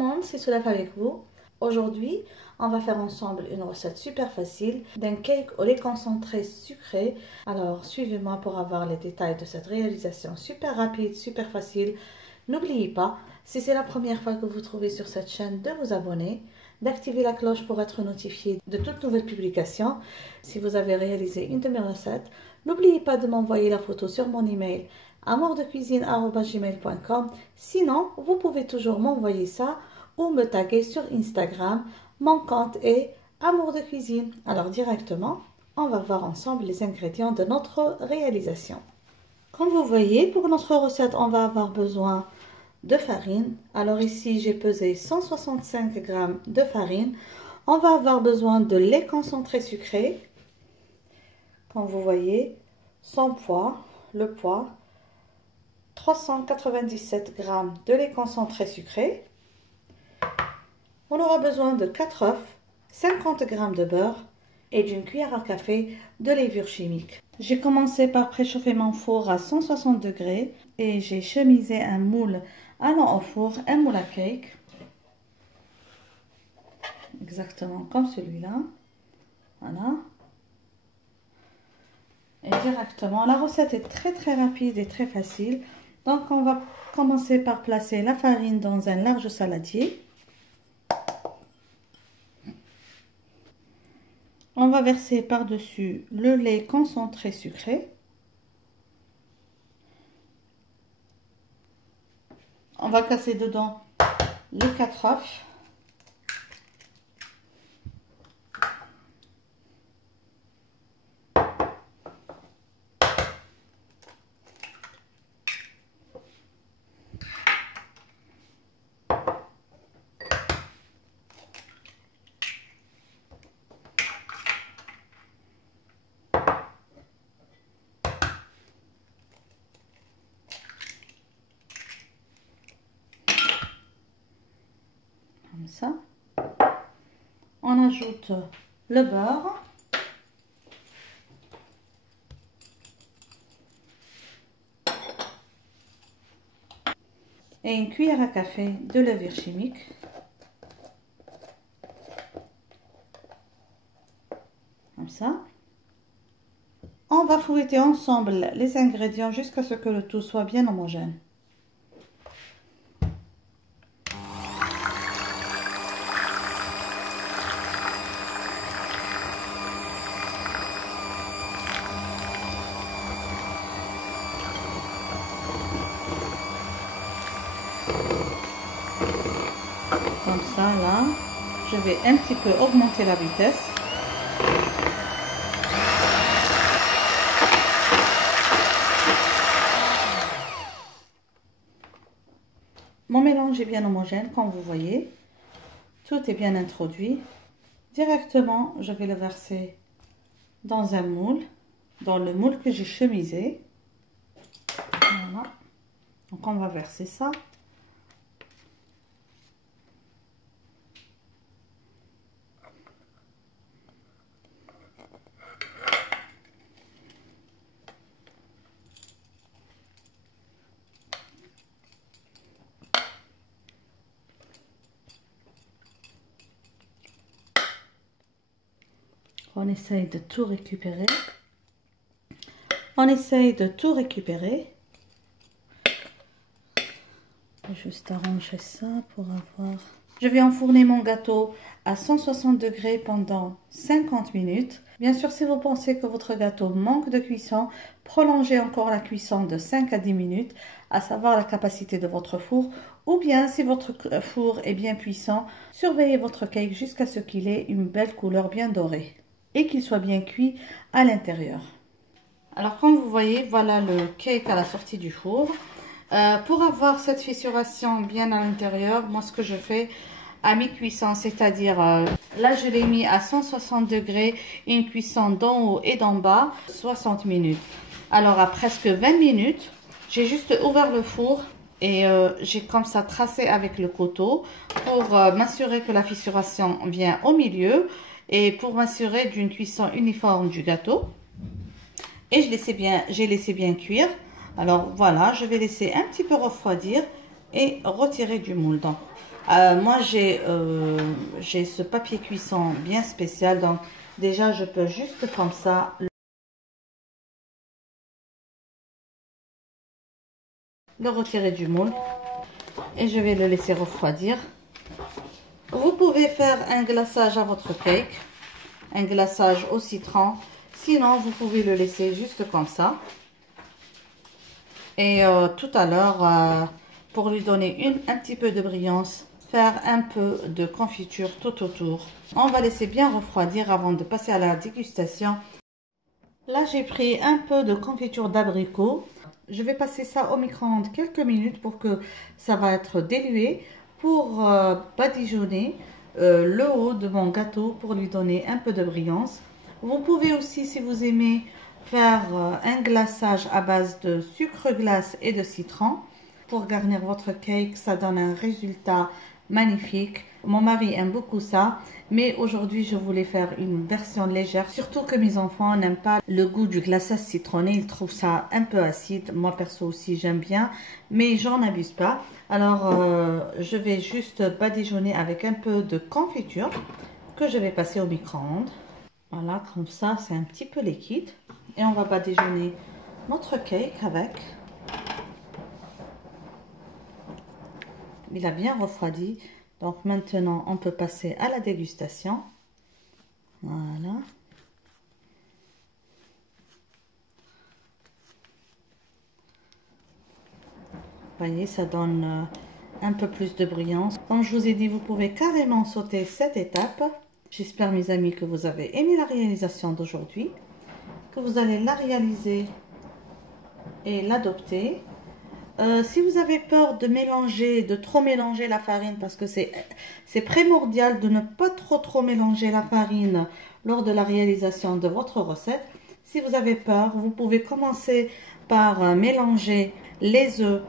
monde, c'est Soulaf avec vous. Aujourd'hui, on va faire ensemble une recette super facile d'un cake au lait concentré sucré. Alors, suivez-moi pour avoir les détails de cette réalisation super rapide, super facile. N'oubliez pas, si c'est la première fois que vous trouvez sur cette chaîne, de vous abonner, d'activer la cloche pour être notifié de toutes nouvelles publications. Si vous avez réalisé une de mes recettes, n'oubliez pas de m'envoyer la photo sur mon email amourdecuisine@gmail.com. Sinon, vous pouvez toujours m'envoyer ça ou me taguer sur Instagram. Mon compte est Amour de Cuisine. Alors directement, on va voir ensemble les ingrédients de notre réalisation. Comme vous voyez, pour notre recette, on va avoir besoin de farine. Alors ici, j'ai pesé 165 g de farine. On va avoir besoin de lait concentré sucré. Comme vous voyez, son poids, le poids, 397 g de lait concentré sucré. On aura besoin de 4 œufs, 50 g de beurre et d'une cuillère à café de levure chimique. J'ai commencé par préchauffer mon four à 160 degrés et j'ai chemisé un moule allant au four, un moule à cake. Exactement comme celui-là. Voilà. Et directement, la recette est très rapide et très facile. Donc on va commencer par placer la farine dans un large saladier. On va verser par-dessus le lait concentré sucré. On va casser dedans les 4 œufs. Comme ça. On ajoute le beurre. Et une cuillère à café de levure chimique. Comme ça. On va fouetter ensemble les ingrédients jusqu'à ce que le tout soit bien homogène. Comme ça, là, je vais un petit peu augmenter la vitesse. Mon mélange est bien homogène, comme vous voyez. Tout est bien introduit. Directement, je vais le verser dans un moule, dans le moule que j'ai chemisé. Voilà. Donc, on va verser ça. On essaye de tout récupérer. On essaye de tout récupérer. Juste arranger ça pour avoir... Je vais enfourner mon gâteau à 160 degrés pendant 50 minutes. Bien sûr, si vous pensez que votre gâteau manque de cuisson, prolongez encore la cuisson de 5 à 10 minutes, à savoir la capacité de votre four. Ou bien, si votre four est bien puissant, surveillez votre cake jusqu'à ce qu'il ait une belle couleur bien dorée et qu'il soit bien cuit à l'intérieur. Alors, comme vous voyez, voilà le cake à la sortie du four. Pour avoir cette fissuration bien à l'intérieur, moi ce que je fais à mi-cuisson, c'est-à-dire là je l'ai mis à 160 degrés, une cuisson d'en haut et d'en bas, 60 minutes. Alors à presque 20 minutes, j'ai juste ouvert le four et j'ai comme ça tracé avec le couteau pour m'assurer que la fissuration vient au milieu et pour m'assurer d'une cuisson uniforme du gâteau. Et j'ai laissé bien cuire. Alors voilà, je vais laisser un petit peu refroidir et retirer du moule. Donc, Moi, j'ai ce papier cuisson bien spécial. Donc, déjà, je peux juste comme ça le retirer du moule. Et je vais le laisser refroidir. Vous pouvez faire un glaçage à votre cake. Un glaçage au citron. Sinon, vous pouvez le laisser juste comme ça. Et tout à l'heure, pour lui donner un petit peu de brillance, faire un peu de confiture tout autour. On va laisser bien refroidir avant de passer à la dégustation. Là, j'ai pris un peu de confiture d'abricot. Je vais passer ça au micro-ondes quelques minutes pour que ça va être dilué pour badigeonner le haut de mon gâteau pour lui donner un peu de brillance. Vous pouvez aussi, si vous aimez, faire un glaçage à base de sucre glace et de citron. Pour garnir votre cake, ça donne un résultat magnifique. Mon mari aime beaucoup ça, mais aujourd'hui je voulais faire une version légère. Surtout que mes enfants n'aiment pas le goût du glaçage citronné, ils trouvent ça un peu acide. Moi perso aussi j'aime bien, mais j'en abuse pas. Alors je vais juste badigeonner avec un peu de confiture que je vais passer au micro-ondes. Voilà, comme ça c'est un petit peu liquide. Et on va badigeonner notre cake avec. Il a bien refroidi. Donc maintenant, on peut passer à la dégustation. Voilà. Vous voyez, ça donne un peu plus de brillance. Comme je vous ai dit, vous pouvez carrément sauter cette étape. J'espère, mes amis, que vous avez aimé la réalisation d'aujourd'hui, que vous allez la réaliser et l'adopter. Si vous avez peur de mélanger, de trop mélanger la farine, parce que c'est primordial de ne pas trop mélanger la farine lors de la réalisation de votre recette. Si vous avez peur, vous pouvez commencer par mélanger les œufs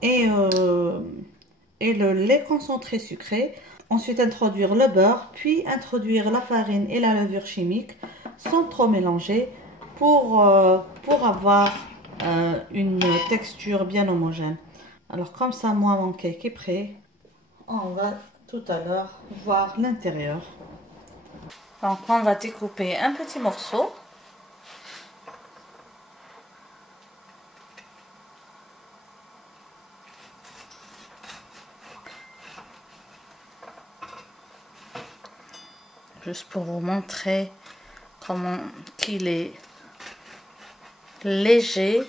et le lait concentré sucré. Ensuite introduire le beurre, puis introduire la farine et la levure chimique sans trop mélanger pour avoir une texture bien homogène. Alors comme ça, moi mon cake est prêt. On va tout à l'heure voir l'intérieur. Donc on va découper un petit morceau. Juste pour vous montrer comment il est léger